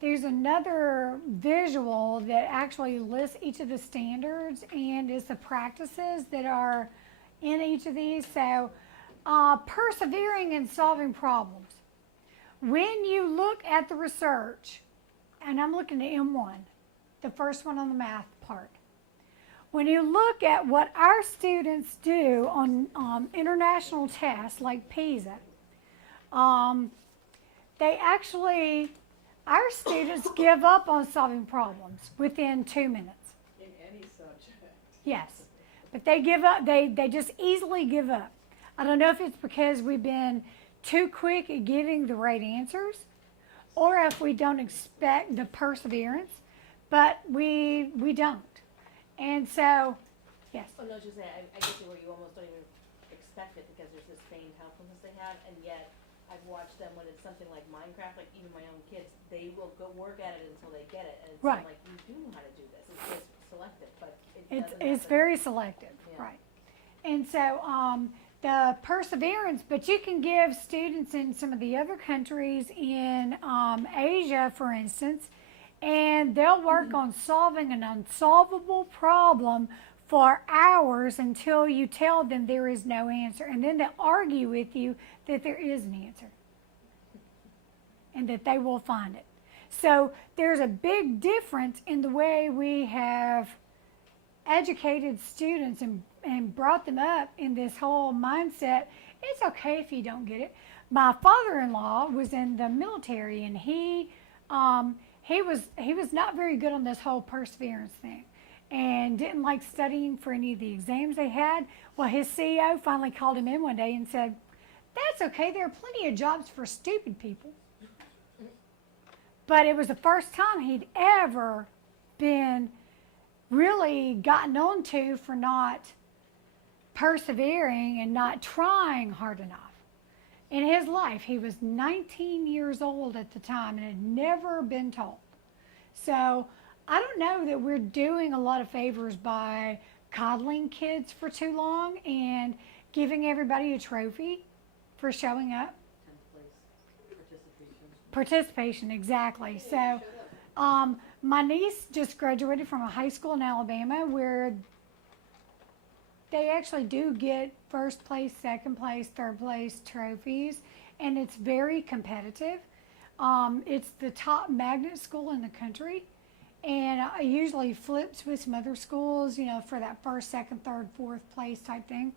there's another visual that actually lists each of the standards and is the practices that are in each of these. So, persevering in solving problems. When you look at the research, and I'm looking at M1, the first one on the math part. When you look at what our students do on international tests like PISA, they actually, our students give up on solving problems within 2 minutes. In any subject. Yes, but they give up, they just easily give up. I don't know if it's because we've been too quick at giving the right answers, or if we don't expect the perseverance, but we don't. And so, yes. Oh, no, just saying, I guess where you almost don't even expect it because there's this feigned helpfulness they have, and yet I've watched them when it's something like Minecraft, like even my own kids, they will go work at it until they get it, and it's Right. like, you do know how to do this. It's just selective, but it It's doesn't it's happen. very selective, Yeah. right? And so the perseverance, but you can give students in some of the other countries in Asia, for instance, and they'll work on solving an unsolvable problem for hours until you tell them there is no answer, and then they'll argue with you that there is an answer and that they will find it. So there's a big difference in the way we have educated students and brought them up in this whole mindset. It's okay if you don't get it. My father-in-law was in the military, and he was not very good on this whole perseverance thing, and didn't like studying for any of the exams they had. Well, his CEO finally called him in one day and said, "That's okay. There are plenty of jobs for stupid people." But it was the first time he'd ever been really gotten onto for not persevering and not trying hard enough in his life. He was 19 years old at the time and had never been told. So I don't know that we're doing a lot of favors by coddling kids for too long and giving everybody a trophy for showing up. 10th place participation. Participation, exactly. So my niece just graduated from a high school in Alabama where they actually do get first place, second place, third place trophies, and it's very competitive. It's the top magnet school in the country, and it usually flips with some other schools, you know, for that first, second, third, fourth place type thing.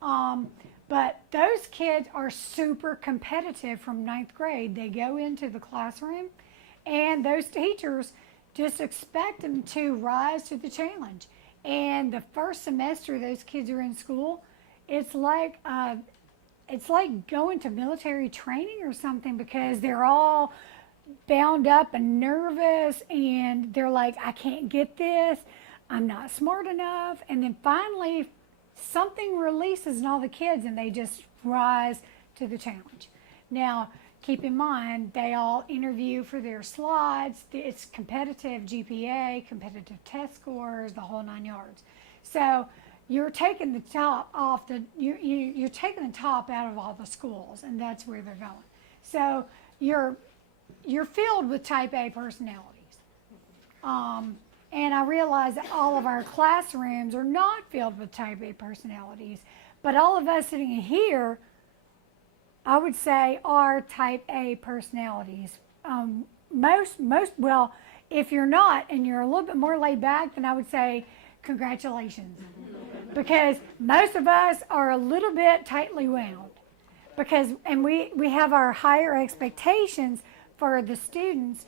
But those kids are super competitive from ninth grade. They go into the classroom, and those teachers just expect them to rise to the challenge. And the first semester those kids are in school, it's like going to military training or something, because they're all bound up and nervous, and they're like, I can't get this, I'm not smart enough. And then finally something releases in all the kids, and they just rise to the challenge. Now, keep in mind, they all interview for their slots. It's competitive GPA, competitive test scores, the whole 9 yards. So you're taking the top off you're taking the top out of all the schools, and that's where they're going. So you're filled with type A personalities. And I realize that all of our classrooms are not filled with type A personalities, but all of us sitting here, I would say, are type A personalities. Well, if you're not and you're a little bit more laid back, then I would say congratulations. Because most of us are a little bit tightly wound. And we have our higher expectations for the students,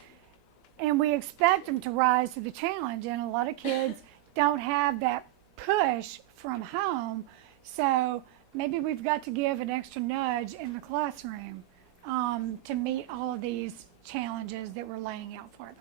and we expect them to rise to the challenge. And a lot of kids don't have that push from home. So maybe we've got to give an extra nudge in the classroom to meet all of these challenges that we're laying out for them.